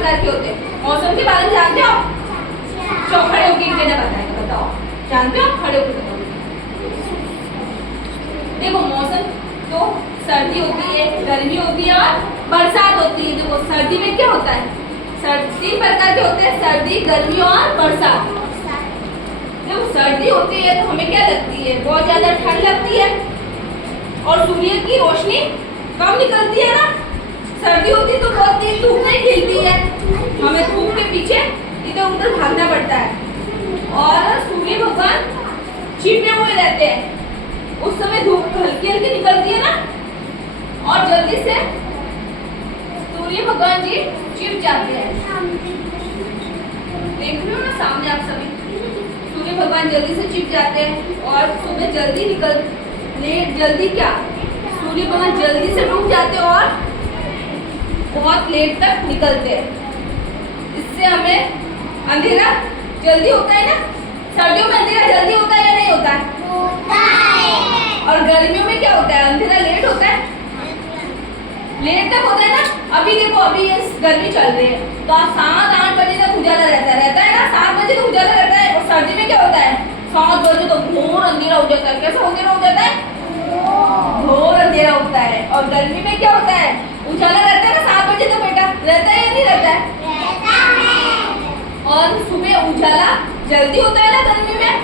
प्रकार के होते हैं। मौसम के बारे में जानते हो? चलो खड़े होकर एक जने बताएंगे, बताओ जानते हो? खड़े होकर बताओ। देखो मौसम तो सर्दी होती है, गर्मी होती है और बरसात होती है। देखो सर्दी में क्या होता है? तीन प्रकार के होते हैं, सर्दी, गर्मी और बरसात। देखो सर्दी होती है तो हमें क्या लगती है? बहुत ज्यादा ठंड लगती है और सूर्य की रोशनी कम निकलती है ना। सर्दी होती है तो बहुत तेज धूप नहीं खिलती है, हमें धूप के पीछे इधर उधर भागना पड़ता है। और सूर्य भगवान छिपे हुए रहते हैं, उस समय धूप हल्की हल्की निकलती है ना और जल्दी से सूर्य भगवान जी छिप जाते हैं। देख रहे हो ना सामने आप सभी, सूर्य भगवान जल्दी से छिप जाते हैं और सुबह जल्दी जल्दी क्या सूर्य भगवान जल्दी से डूब जाते हैं और बहुत लेट तक निकलते हैं। इससे हमें अंधेरा जल्दी होता है ना। सर्दियों में अंधेरा जल्दी होता है या नहीं होता है? होता है। और गर्मियों में क्या होता है? अंधेरा लेट होता है, लेट तक होता है ना। अभी देखो अभी ये गर्मी चल रही है तो 7-8 बजे तक उजाला रहता है ना। 7 बजे तक उजाला रहता है। और सर्दी में क्या होता है? 7 बजे तो घोर अंधेरा हो जाता है। कैसा अंधेरा हो जाता है? घोर अंधेरा होता है। और गर्मी में क्या होता है? उजाला रहता है ना 7 बजे तक। बेटा रहता है या नहीं रहता है? और सुबह उजाला जल्दी होता है ना गर्मी में,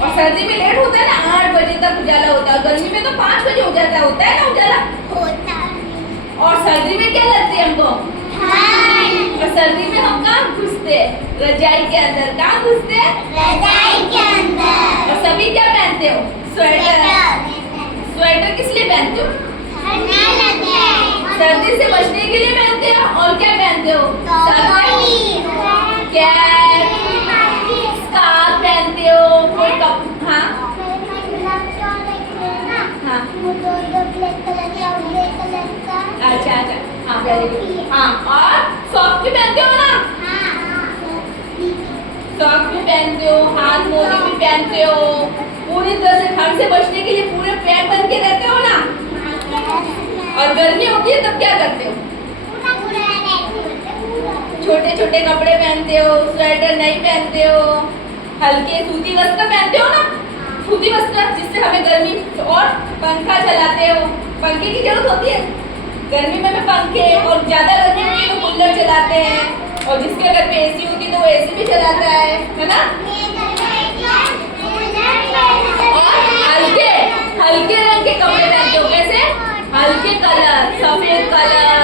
और सर्दी में लेट होता है ना। 8 बजे तक उजाला होता है। गर्मी में तो 5 बजे हो जाता है, होता है ना उजाला। होता है। और सर्दी में क्या लगती है हमको? ठंड। और सर्दी में हम कहाँ घुसते हैं? रजाई के अंदर। कहाँ घुसते हैं? रजाई के अंदर। और सभी क्या पहनते हो? स्वेटर। स्वेटर किस लिए पहनते हो? ठंड लगती है। सर्दी से बचने के लिए पहनते हो। और क्या पहनते हो? कैप, स्कार्फ पहनते हो। कोई कप हाँ हाँ अच्छा अच्छा हाँ वेरी गुड हाँ। और सॉक्स भी पहनते हो ना? सॉक्स भी पहनते हो, हाथ मोजे भी पहनते हो। पूरी तरह से ठंड से बचने के लिए पूरे पैर बन के रहते हो ना। और गर्मी होती है तब क्या करते हो? छोटे छोटे कपड़े पहनते हो, स्वेटर नहीं पहनते हो, हल्के सूती वस्त्र पहनते हो ना। सूती वस्त्र जिससे हमें गर्मी, और पंखा चलाते हो। पंखे की जरूरत होती है गर्मी में पंखे, और ज्यादा गर्मी होती है तो कूलर चलाते हैं। और जिसके घर पे एसी होती है तो वो एसी भी चलाता है ना। और हल्के हल्के रंग के कपड़े पहनते हो। कैसे? हल्के कलर, सफेद कलर,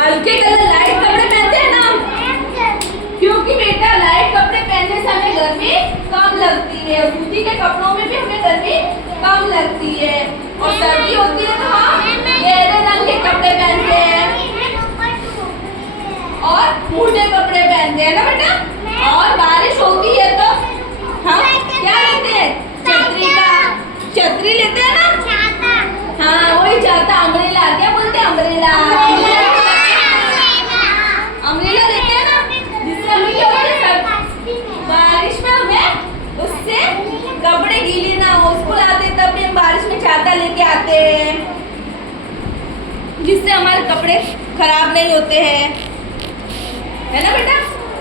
हल्के कलर, लाइट कपड़े पहनते हैं ना, क्योंकि बेटा लाइट कपड़े पहनने से हमें गर्मी कम लगती है। और सूती के कपड़ों में भी हमें गर्मी कम लगती है। और सर्दी होती है तो हम गहरे रंग के कपड़े पहनते हैं और मोटे कपड़े पहनते हैं ना बेटा। और बारिश होती है तो हम क्या लेते हैं? छतरी लेते हैं ना। हाँ वही छाता, अम्ब्रेला। क्या बोलते हैं? अम्ब्रेला। अम्ब्रेला लेते हैं ना, जिससे हमें क्या होता है? बारिश में हमें उससे कपड़े गीले ना हो। स्कूल आते तब भी हम बारिश में छाता लेके आते हैं, जिससे हमारे कपड़े खराब नहीं होते हैं, है ना बेटा।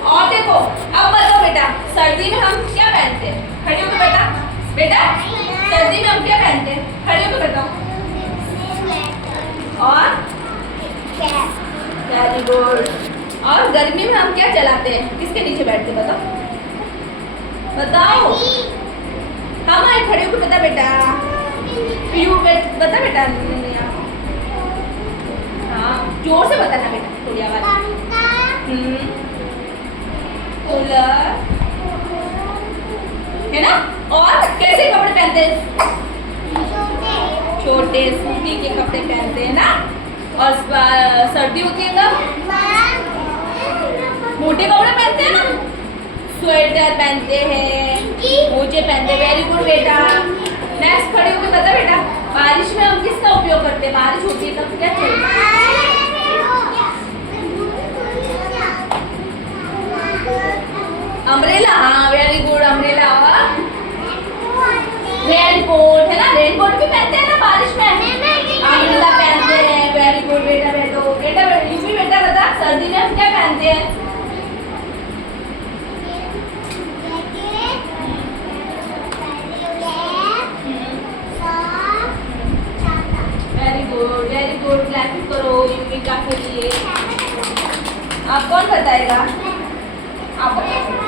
और देखो अब बताओ बेटा, सर्दी में हम क्या पहनते हैं? खड़े होकर बेटा, बेटा सर्दी में हम क्या पहनते हैं? खड़े होकर बताओ। और वेरी गुड। और गर्मी में हम क्या चलाते हैं? किसके नीचे बैठते? बताओ बताओ। हम आए खड़े होकर बता बेटा। बता बेटा। हाँ जोर से बताना बेटा, थोड़ी आवाज। कूलर है ना। और कैसे कपड़े पहनते हैं? छोटे सूती के कपड़े पहनते हैं ना। और सर्दी होती है तब मोटे कपड़े पहनते हैं ना। स्वेटर पहनते हैं, मोजे पहनते हैं। वेरी गुड बेटा। नेक्स्ट खड़े होकर बता बेटा, बारिश में हम किसका उपयोग करते हैं? बारिश होती है तब क्या चाहिए? अम्ब्रेला। हाँ वेरी गुड, अम्ब्रेला। और रेनकोट है ना। रेनकोट भी पहनते हैं ना बारिश में। अम्ब्रेला पहनते हैं। वेरी गुड बेटा। बैठो बेटा, बेटा बता सर्दी में हम क्या पहनते हैं? आप कौन बताएगा? आप बताओ।